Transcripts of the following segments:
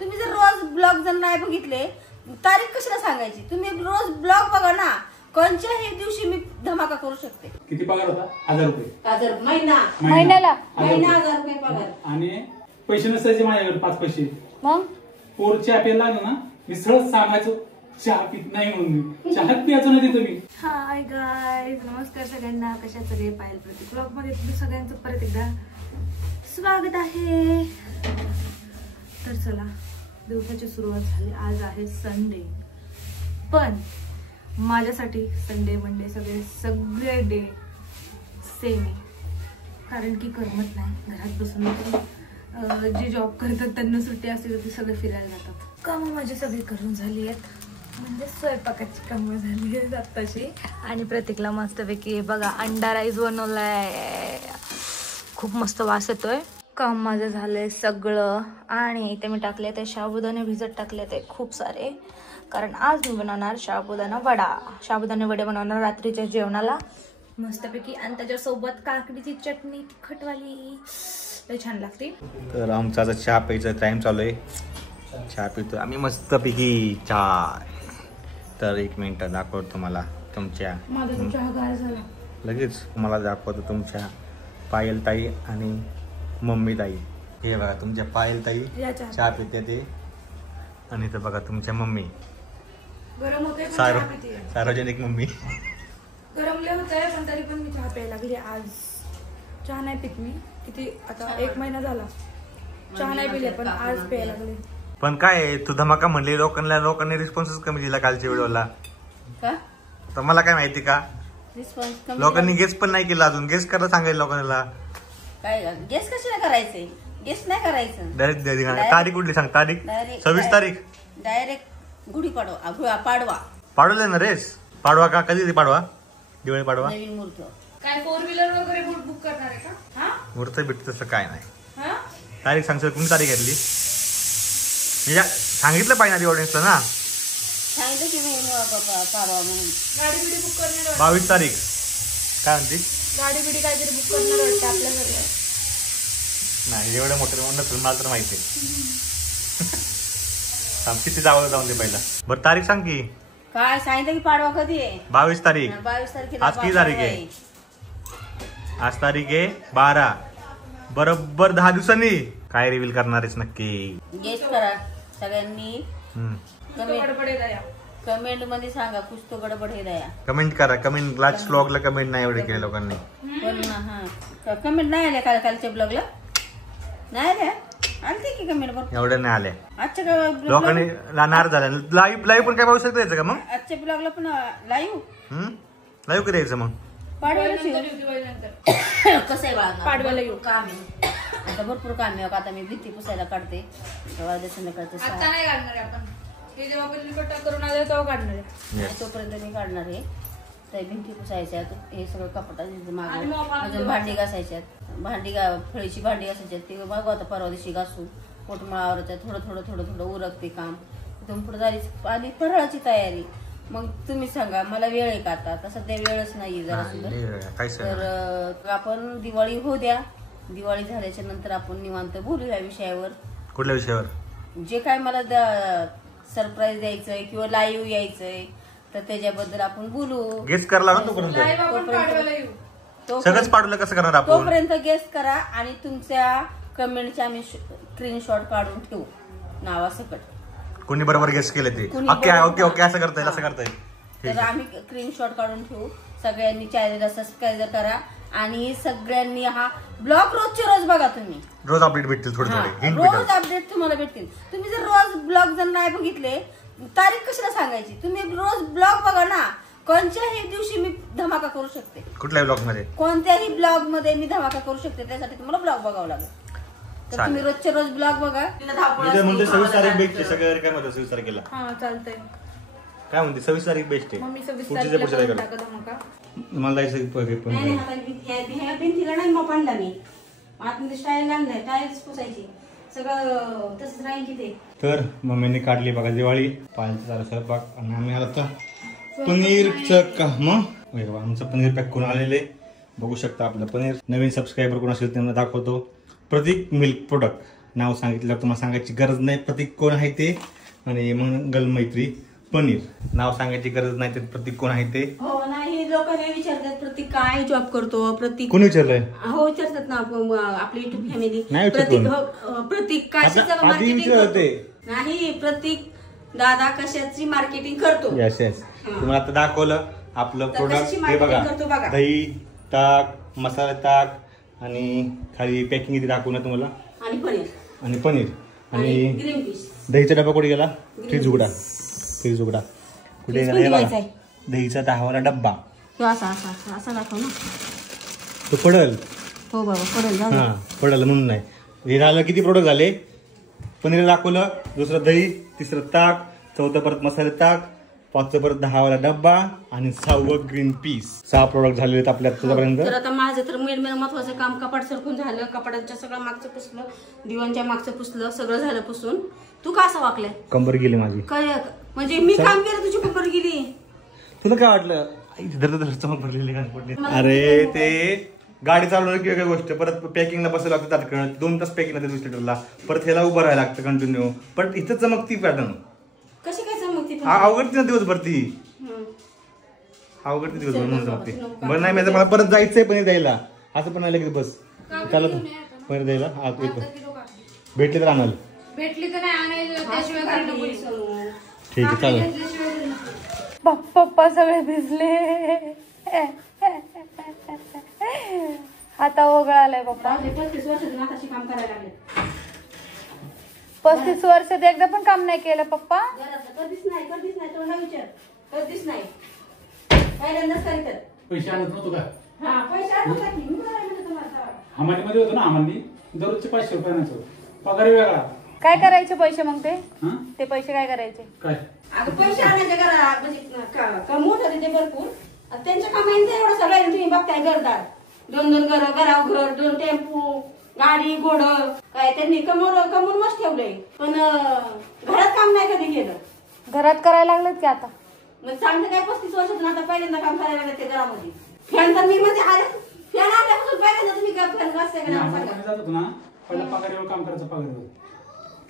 तुम्ही जर रोज ब्लॉग जर नाही बघितले तारीख कशाला सांगायची? तुम्ही रोज ब्लॉग बघा ना, कोणत्याही दिवशी मी धमाका करू शकते. किती पगार होता? 1000 रुपये. 1000 महिन्याला 1000 रुपये पगार. आणि पैसे नसायचे माझ्याकडे 5 पैसे. मग पोर चहा प्यायला लागला ना, मी सहज सांगायचो चहा पित नाही म्हणून. चहा प्यायचो नाही तुम्ही. हाय गाईज, नमस्कार सगळ्यांना. कशा सगळे पायल प्रति ब्लॉग मध्ये तुम्ही सगळ्यांचं परत एकदा स्वागत आहे. तर चला, दिवसाची सुरुवात झाली. आज आहे संडे, पण माझ्यासाठी संडे मंडे सगळे डे सेम आहे. कारण की करमत नाही घरात बसून. जे जॉब करतात त्यांना सुट्टी असते तर ते सगळे फिरायला जातात. कामं माझी सगळी करून झाली आहेत, म्हणजे स्वयंपाकाची कामं झाली आहेत आत्ताची. आणि प्रतीकला मस्तपैकी बघा अंडा राईस बनवलाय, खूप मस्त वास येतोय. काम माझं झालंय सगळं. आणि इथे मी टाकले ते साबुदाणे भिजत टाकले ते खूप सारे, कारण आज मी बनवणार साबुदाणा वडा. साबुदाणे वडे बनवणार रात्रीच्या जेवणाला मस्तपैकी. आणि त्याच्यासोबत काकडीची चटणी तिखटवाली, लय छान लागते. तर आमचा आता चहा प्यायचा टाइम चालू आहे. चहा पितो आम्ही मस्तपैकी चहा. तर 1 मिनिट दाखवतो तुम्हाला तुमच्या. माझा चहा गार झाला. लगेच तुम्हाला दाखवतो तुमच्या पायल ताई आणि मम्मी ताई. हे बघा तुमच्या पायल ताई चहा पिते ते. आणि इथं बघा तुमच्या मम्मी, गरम होते सार्वजनिक मम्मी. गरमले होते पण तरी पण मी चहा प्यायला लागली. आज चहा नाही पित मी, किती आता 1 महिना झाला चहा नाही पिले, पण आज प्यायला लागले. पण काय तू धमाका म्हणली, लोकांनी रिस्पॉन्सच कमी दिला कालच्या व्हिडिओला. तर मला काय माहिती का, लोकांनी गेस पण नाही केला अजून. गेस करायला सांगायला लोकांना. काय गेस कशाला करायचंय? गेस नाही करायचं. डायरेक्ट तारीख कुठली सांग? तारीख 26 तारीख. डायरेक्ट गुढीपाडवा पाडवा. पाडवले ना रेस. पाडवा का? कधी पाडवा? दिवाळी पाडवा. नवीन मुहूर्त. काय 4 व्हीलर वगैरे बुक करणार आहे का? मुहूर्त बिट तसं काय नाही. तारीख सांगतो. कोणती तारीख घेतली? म्हणजे सांगितलं पाहिजे आधी ऑडियन्सला ना. सांगितलं की मी पाडवा म्हणून. गाडी बिडी बुक करणार. 22 तारीख. काय म्हणते? गाडी बिडी काहीतरी बुक करणार वाटतं आपल्याकडे. नाही एवढं मोठं नसेल मला तर माहिती आहे. किती जाऊन दे पहिला. बरं तारीख सांग की. काय सांगितलं की पाडवा कधी आहे? 22 तारीख. 22 तारखेला. आज किती तारीख आहे? आज तारीख आहे 12. बरोबर 10 दिवसांनी काय रिव्हील करणारेच नक्की? गेस करा सगळ्यांनी. गडबड कमेंट मध्ये सांगा कुछ तो गडबड है दया. कमेंट करा. कमेंट लास्ट ब्लॉगला कमेंट नाही एवढे केले लोकांनी. पण हा कमेंट नाही आल्या कालच्या ब्लॉगला? नाही आल्या? आलते की कमेंट बरोबर. एवढे नाही आले. आजच्या लोकांनी नाराज झाले. लाईव्ह पण काय पाहू शकतो का मग? आजच्या ब्लॉगला पण लाईव्ह लाईव्ह कधी यायचं मग? पाडव्याला कसं आहे बाळा? पाडव्याला येऊ. काम आहे आता, भरपूर काम आहे. आता मी भिंती पुसायला काढते. संध्याकाळचं आता नाही काढणार आपण. ते जेव्हा आपण कट करून आले तेव्हा काढणार आहे. तोपर्यंत मी काढणार आहे. तर भिंती पुसायच्यात, हे सगळं कपाटात मागं भांडी घासायच्यात. फळीची भांडी घासायच्यात. ते बघू आता परवा दिवशी घासून पोटमाळावरच्या थोडं थोडं उरकते काम. तिथून पुढे झाली आणि फराळाची तयारी. मग तुम्ही सांगा मला वेळ आहे का? आता सध्या वेळच नाहीये जरा सुद्धा. तर आपण दिवाळी होऊ द्या. दिवाळी झाल्याच्या नंतर आपण निवांत बोलू या विषयावर. कुठल्या विषयावर? जे काय मला सरप्राईज द्यायचंय किंवा लाईव्ह यायचंय तर त्याच्याबद्दल आपण बोलू. गेस करायला ना तोपर्यंत. सगळंच पाडलं कसं करणार आपण? तोपर्यंत गेस करा आणि तुमच्या कमेंटचे आम्ही स्क्रीनशॉट काढून ठेवू नावासकट. कोणी बरोबर गेस केले ते. ओके असं करता येईल, असं करता येईल. तर आम्ही स्क्रीनशॉट काढून ठेवू. सगळ्यांनी चॅनलला सबस्क्राईब करा आणि सगळ्यांनी हा ब्लॉग रोजच्या रोज बघा. तुम्ही रोज अपडेट भेटतील. थोडे रोज अपडेट तुम्हाला भेटतील. तुम्ही जर रोज ब्लॉग जर नाही बघितले तारीख कशाला सांगायची? तुम्ही रोज ब्लॉग बघा ना, कोणत्याही दिवशी मी धमाका करू शकते. कुठल्याही ब्लॉग मध्ये? कोणत्याही ब्लॉग मध्ये मी धमाका करू शकते. त्यासाठी तुम्हाला ब्लॉग बघावं लागेल. तर तुम्ही रोजच्या रोज ब्लॉग बघा. म्हणजे 26 तारीख बेस्ट आहे. सगळं काय म्हणतात 26 तारखेला? हा चालतंय. काय म्हणते 26 तारीख बेस्ट आहे. मला भिंतीला नाही मग आणला मी आतमध्ये स्टाईल आणलाय. टाईल्स पुसायची सगळं तसंच राहील की ते. तर मम्मीने काढली बघा दिवाळी. पाण्याचा सारा स्वयंपाक. आणि आम्ही आता पनीरचं का मग आमचं पनीर पॅक करून आलेले बघू शकता. आपलं पनीर. नवीन सबस्क्रायबर कोण असेल त्यांना दाखवतो. प्रतीक मिल्क प्रोडक्ट नाव सांगितलं तुम्हाला सांगायची गरज नाही प्रतीक कोण आहे ते, आणि मंगल मैत्री पनीर. नाव सांगायची गरज नाही, ते प्रतीक कोण आहे ते. हो नाही, लोक हे विचारतात प्रतीक काय जॉब करतो, प्रतीक कोण विचारलंय? हो विचारतात ना आपली युट्यूब फॅमिली. नाही प्रतीक प्रतीक कशाचं मार्केटिंग करतो नाही, प्रतीक दादा कशाची मार्केटिंग करतो. Yes yes. तुम्हाला आता दाखवलं आपलं तर प्रोडक्ट. कशाची हे marketing करतो बघा. दही ताक, मसाला ताक, आणि खाली पॅकिंग इथे दाखवलं तुम्हाला, आणि पनीर आणि पनीर, आणि आणि ग्रीन पीस. दहीचा डबा कुठे गेला? फ्रीज उघडा, फ्रीज उघडा. कुठे फ्रीज गेला? हे कोणती बघा, घ्यायचा दहीचा 10वाला डब्बा. तो असा असा असा असा दाखव ना. तो पडल. हो बाबा पडेल. जाऊ दे. हा पडल म्हणून नाही. हे झालं किती प्रोडक्ट झाले? पनीर दाखवलं, दुसरं दही, तिसरं ताक, चौथं परत मसाले ताक, पाचचं परत 10वाला डब्बा, आणि 6वं ग्रीन पीस. 6 प्रोडक्ट झालेले आहेत आपल्या आतापर्यंत. तर आता माझं तर मेन महत्वाचं काम कपाट सरकून झालं. कपाटाच्या सगळं मागचं पुसलं, दिवाणच्या मागचं पुसलं, सगळं झालं पुसून. तू का असं वाकलाय? कंबर गेली माझी. काय म्हणजे मी काम केलं तुझी कंबर गेली? तुला काय वाटलं? चमक भरलेली गाणपडली. अरे ते गाडी चालवणं किंवा काय गोष्ट, परत पॅकिंगला बसावं लागतं तात्काळ 2 तास पॅकिंग लागतं 20 लिटरला, परत ह्याला उभं राहायला लागतं कंटिन्यू. परत इथं चमकती पॅटर्न. कशी काय चमकती? अवघडती ना दिवसभर ती, अवघडती दिवसभर म्हणून जमते. बरं नाही माझं, मला परत जायचंय पनीर द्यायला. असं पण नाही की बस चालत पनीर द्यायला. आज येतो, भेटले तर आणाल. भेटली तर नाही आणायचं, त्याशिवाय घरी नको दिसू. ठीक आहे चालेल. पप्पा सगळे भिजले. आता ओघळालाय पप्पा. 35 वर्षातून आताशी काम करायला लागले. 35 वर्षात एकदा पण काम नाही केलं पप्पा. कधीच नाही तोंडा विचार, कधीच नाही. पहिल्यांदाच करीतात. पैसे आणत नव्हतो का? हा पैसे आणून टाकी. मी काय म्हणते तुम्हाला? हमालीमध्ये होतो ना, हमाली दररोजचे 500 रुपये आणायचो. पगार वेगळा. काय करायचे पैसे मग ते? हा? ते पैसे काय करायचे? काय अगं पैसे आणायचे घरा म्हणजे कमवत होते ते भरपूर. त्यांच्या कमाईचं एवढं सगळं तुम्ही बघताय. घरदार 2 घर, घराव घर, 2 टेम्पो, गाडी घोड, काय त्यांनी कमवून मस्त ठेवलंय. पण घरात काम नाही कधी केलं. घरात करायला लागलेत की आता? मग सांगते काय 35 वर्षातून आता पहिल्यांदा काम करायला लागलं ते घरामध्ये. फॅन तर मी म्हणजे फॅन आल्यापासून पहिल्यांदा तुम्ही काय फॅन वाजताय का नाही सांगा. जात होतो ना, पहिला पगारीवर काम करायचा. पगार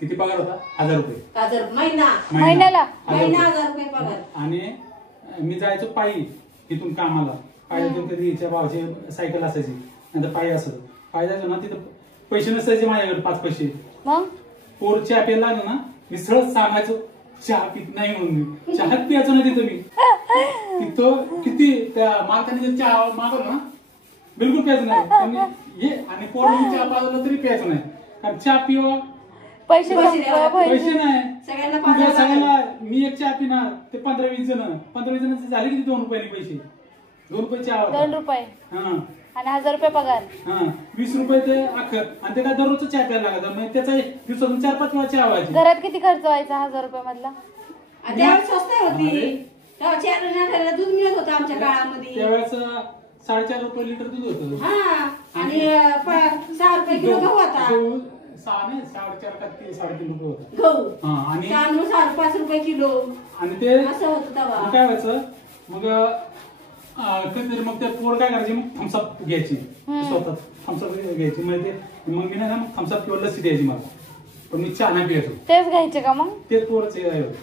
किती पगार होता? 1000 रुपये. 1000 महिन्याला 1000 रुपये पगार. आणि मी जायचो पायी तिथून कामाला. पायी कधी हिच्या भावाची सायकल असायची, नंतर पायी असत. पायी जायचो ना, तिथं पैसे नसायचे माझ्याकडे 5 पैसे. मग पोर चहा प्यायला लागलं ना, मी सहज सांगायचो चहा पित नाही म्हणून. चहाच प्यायचो ना तिथं मी. तिथं किती त्या मालकाने जर चहा मागवला ना, बिलकुल प्यायचं नाही. त्यांनी ये आणि पोरांनी चहा पाजवलं तरी प्यायचं नाही. कारण चहा पिवा पैसे पैसे नाही. सगळ्यांना मी एक चहा पिणार, ते 15-20 जण झाले किती 2 रुपयाने पैसे. 2 रुपये चहा. 2 रुपये हा, आणि 1000 रुपये पगार. हा 20 रुपये ते अख्खं. आणि ते काय दररोजचं चहा प्यायला लागायचं. म्हणजे त्याचा दिवसातून 4-5 वेळा चहा व्हायची. घरात किती खर्च व्हायचा 1000 रुपये मधला? त्यावेळेस स्वस्त होती. तेव्हा 4 लिटर दूध मिळत होतं आमच्या काळामध्ये. त्यावेळेस 4.5 रुपये लिटर दूध होतं. हा, आणि 6 रुपये किलो गहू होता. 6 नाही 4.5 का 3.5 रुपये होता गहू. हा. आणि 5 रुपये किलो आणि ते असं होतं तेव्हा. मग काय व्हायचं, मग कधीतरी मग ते पोर काय करायचे, मग थम्सअप घ्यायची स्वतः. थम्सअप घ्यायची. मग मग मी ना थम्सअप किंवा लस्सी द्यायची मला. पण मी चहा नाही प्यायचो. तेच घ्यायचे का मग? तेच पोरच.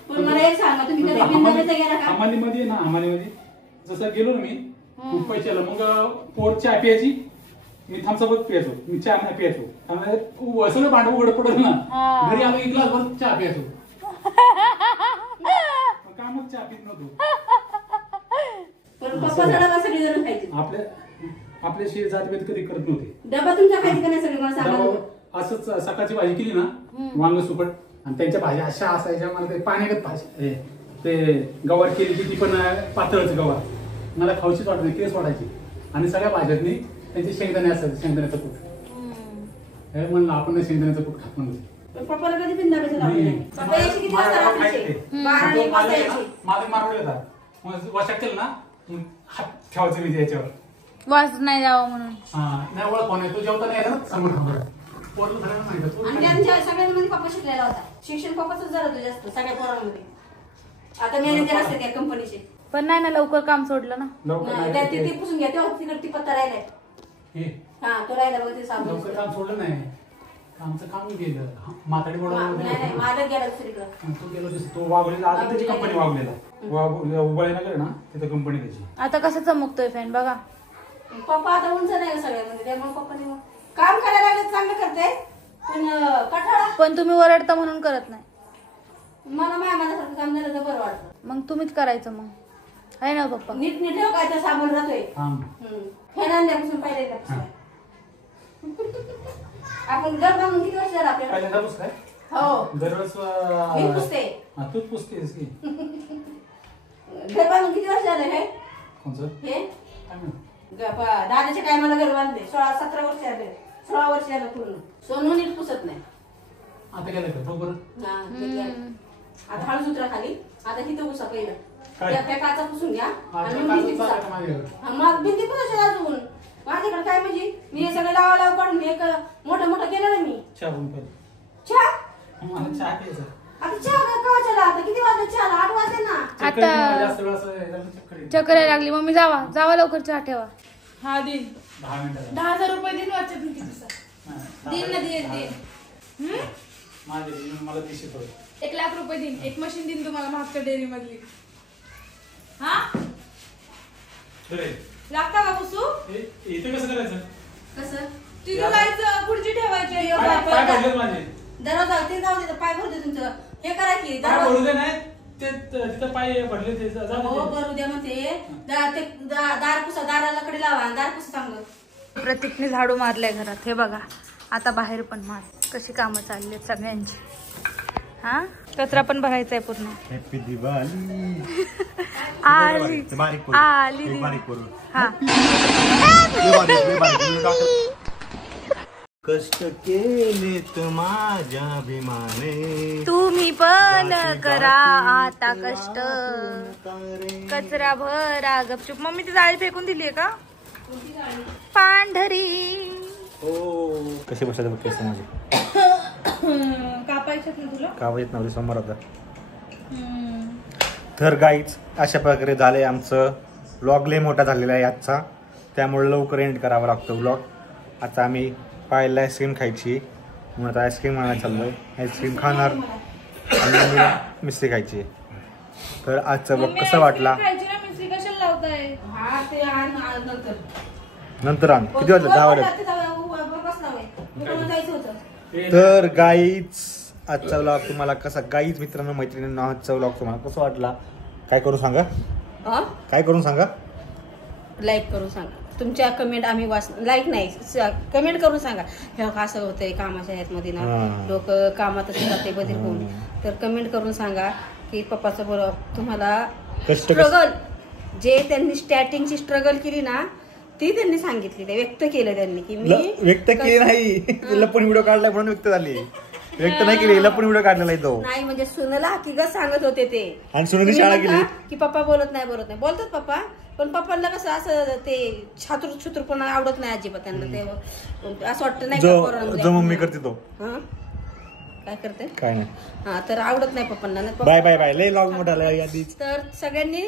पण मला एक सांगा, तुम्ही कधी बिंदामध्ये गेला का? हमालीमध्ये ना, हमालीमध्ये जसं गेलो ना मी पैशाला, मग पोर चहा प्यायची, मी थम्सअपच प्यायचो. मी चहा नाही प्यायचो. त्यामुळे सगळं भांडं उघड पडेल ना, घरी आलो 1 ग्लास भर चहा प्यायचो. कामच चहा पित नव्हतो. पण पप्पा डबा सगळी जण खायचे. आपल्या शेर जातीभेद कधी करत नव्हते. डबा तुमच्या खायचे का नाही सगळे मला सांगा. असंच सकाळची भाजी केली ना, वांग सुकट, आणि त्यांच्या भाज्या अशा असायच्या. मला ते पाण्यागत भाजी, ते गवार केली की ती पण पातळच गवार मला खाऊशीच वाटत नाही, केस वाटायची. आणि सगळ्या भाज्यातनी त्यांचे शेंगदाणे असायचे, शेंगदाण्याचं कूट. हे म्हणलं आपण शेंगदाण्याचं कूट खात म्हणतो. पप्पाला कधी बिंदामध्ये लावले नाही. पप्पा यायचे किती वाजता रात्रीचे? 12-1 वाजता यायचे. माझं मारवले होता. मग वशात केलं ना, हात ठेवायचं मी त्याच्यावर. वास नाही जावं म्हणून. हा नाही ओळख कोण आहे, तो जेवता नाही येणार समोर. आणि त्यांच्या सगळ्यांमध्ये पप्पा शिकलेला होता. शिक्षण पप्पाच जरा होतं जास्त सगळ्या पोरांमध्ये. आता मॅनेजर असते त्या कंपनीचे. पण नाही ना, लवकर काम सोडलं ना. ते पुसून घ्या. तेव्हा तिकडे ती पत्ता राहिलाय. हा तो राहिला बघ ते साबण. लवकर काम सोडलं नाही. आमचं काम गेलं माताडी नाही माझं गेलं दुसरीकडं. तो गेलो तो वागलेला आता त्याची कंपनी वागलेला उबळे नगर ना तिथं कंपनी त्याची. आता कसं चमकतोय फॅन बघा. पप्पा आता उंच नाही का सगळ्यामध्ये त्यामुळे पप्पाने काम करायला लागलं चांगलं करते पण कठाळा. पण तुम्ही ओरडता म्हणून करत नाही. मला माझ्यासारखं काम झालं तर बरं वाटतं. मग तुम्हीच करायचं मग आहे ना पप्पा. नीट ठेव काय तर साबण राहतोय. फॅन आणल्यापासून पाहिजे आपण घर बांधून किती वर्ष झालं आपल्याला. पहिल्यांदा पुसताय? हो दररोज मी पुसते. तूच पुसतेस की. घर बांधून किती वर्ष झालं हे. कोणचं हे दादाच्या टायमाला घर बांधले 16-17 वर्ष आले. 16 वर्ष झालं पूर्ण. सोनू नीट पुसत नाही. आता गेलं का तो बरं. आता हळूच उतरा खाली. आता तिथं पुसा पहिलं. काय? त्या काचा पुसून घ्या आणि काचा मग भिंती चालला का पुसा. माझ्याकडे? मग भिंती पुसायची अजून. माझ्याकडे काय म्हणजे मी हे सगळं लावा काढून एक मोठं केलं ना मी. चहा बनवून पाहिजे. चहा मला चहा प्यायचा. आता चहा कवाच्याला आता किती वाजले. चहाला 8 वाजले ना. चक्कर येईल, जास्त वेळ असं झालं चक्कर येईल. चक्कर यायला लागली. मम्मी जावा लवकर चहा ठेवा. हा दिन 10 मिनिटात 10,000 रुपये दिन वाटत किती दिवसात. दिन ना दिन माझे मला ते शिकवलं. 1 लाख रुपये दिन. एक मशीन दिन तुम्हाला मागच्या डेअरी मधली. हा लागता का पुसू. इथे कसं करायचं. कसं तिथं जायचं खुर्ची ठेवायची. काय पडलेत माझे. दरवाजा ते जाऊ दे पाय भरते तुमचं. हे करा की काय भरू दे नाही ते तिथं पाय पडले ते हो भरू द्या मग ते दार पुसा. दाराला कडे लावा. दार पुसा चांगलं. प्रतीकने झाडू मारलाय घरात. हे बघा आता बाहेर पण मार. कशी कामं चालली आहेत सगळ्यांची. हा कचरा पण भरायचा आहे पूर्ण. हॅपी दिवाळी. आली आली हा. कष्ट केलेत माझ्या अभिमाने. तुम्ही पण करा आता कष्ट. कचरा भरा गपचूप. मम्मी ती जाळी फेकून दिलीये का पांढरी. हो कशी बसतात बघ केस माझे. कापायच्यात ना तुला. का येत नव्हते समोर आता. तर गाईच अशा प्रकारे झाले आमचं. व्लॉग लय मोठा झालेला आहे आजचा त्यामुळे लवकर एंड करावा लागतो व्लॉग. आता आम्ही पाहिलं आईस्क्रीम खायची म्हणून आता आईस्क्रीम आणायला चाललोय. आईस्क्रीम खाणार आणि मिस्त्री खायची. तर आजचा व्लॉग कसा वाटला खायची ना मिसरी कशाला लावताय. हा ते नंतर आण. किती वाजले 10 वाजले. जायचं होतं. तर गाईच आजचा व्लॉग तुम्हाला कसा. गाईच मित्रांनो मैत्रिणींना आजचा व्लॉग तुम्हाला कसा वाटला काय करून सांगा. काय करून सांगा. लाईक करून सांगा. तुमच्या कमेंट आम्ही लाईक नाही कमेंट करून सांगा. हे असं होतंय कामाच्या ह्याच्यामध्ये ना. लोक कामातच जाते बधीर होऊन. तर कमेंट करून सांगा की पप्पाचं बरोबर तुम्हाला स्ट्रगल जे त्यांनी स्टार्टिंगची स्ट्रगल केली ना ती त्यांनी सांगितली. व्यक्त केलं त्यांनी की मी व्यक्त केली नाही. लपून व्हिडिओ काढलाय म्हणून व्यक्त झाली. व्यक्त नाही केली लपून व्हिडिओ काढलेला आहे तो. नाही म्हणजे सुनेला हकीकत सांगत होते ते. आणि सुनेने शाळा केली की पप्पा बोलत नाही बोलतात पप्पा. पण पप्पांना कसं असं ते छातूरपणा आवडत नाही अजिबात त्यांना. ते असं वाटतं नाही जो मम्मी करते तो. काय करते काय नाही. हा तर आवडत नाही पप्पांना. Bye bye bye. लय लॉग मोठा आधीच. तर सगळ्यांनी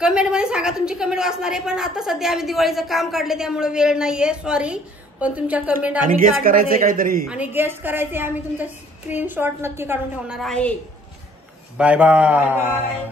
कमेंट मध्ये सांगा. तुमची कमेंट वाचणार आहे. पण आता सध्या आम्ही दिवाळीचं काम काढले त्यामुळे वेळ नाहीये सॉरी. पण तुमच्या कमेंट आणि गेस्ट करायचे काहीतरी. आणि गेस्ट करायचे आम्ही तुमचा स्क्रीनशॉट नक्की काढून ठेवणार आहे. Bye bye.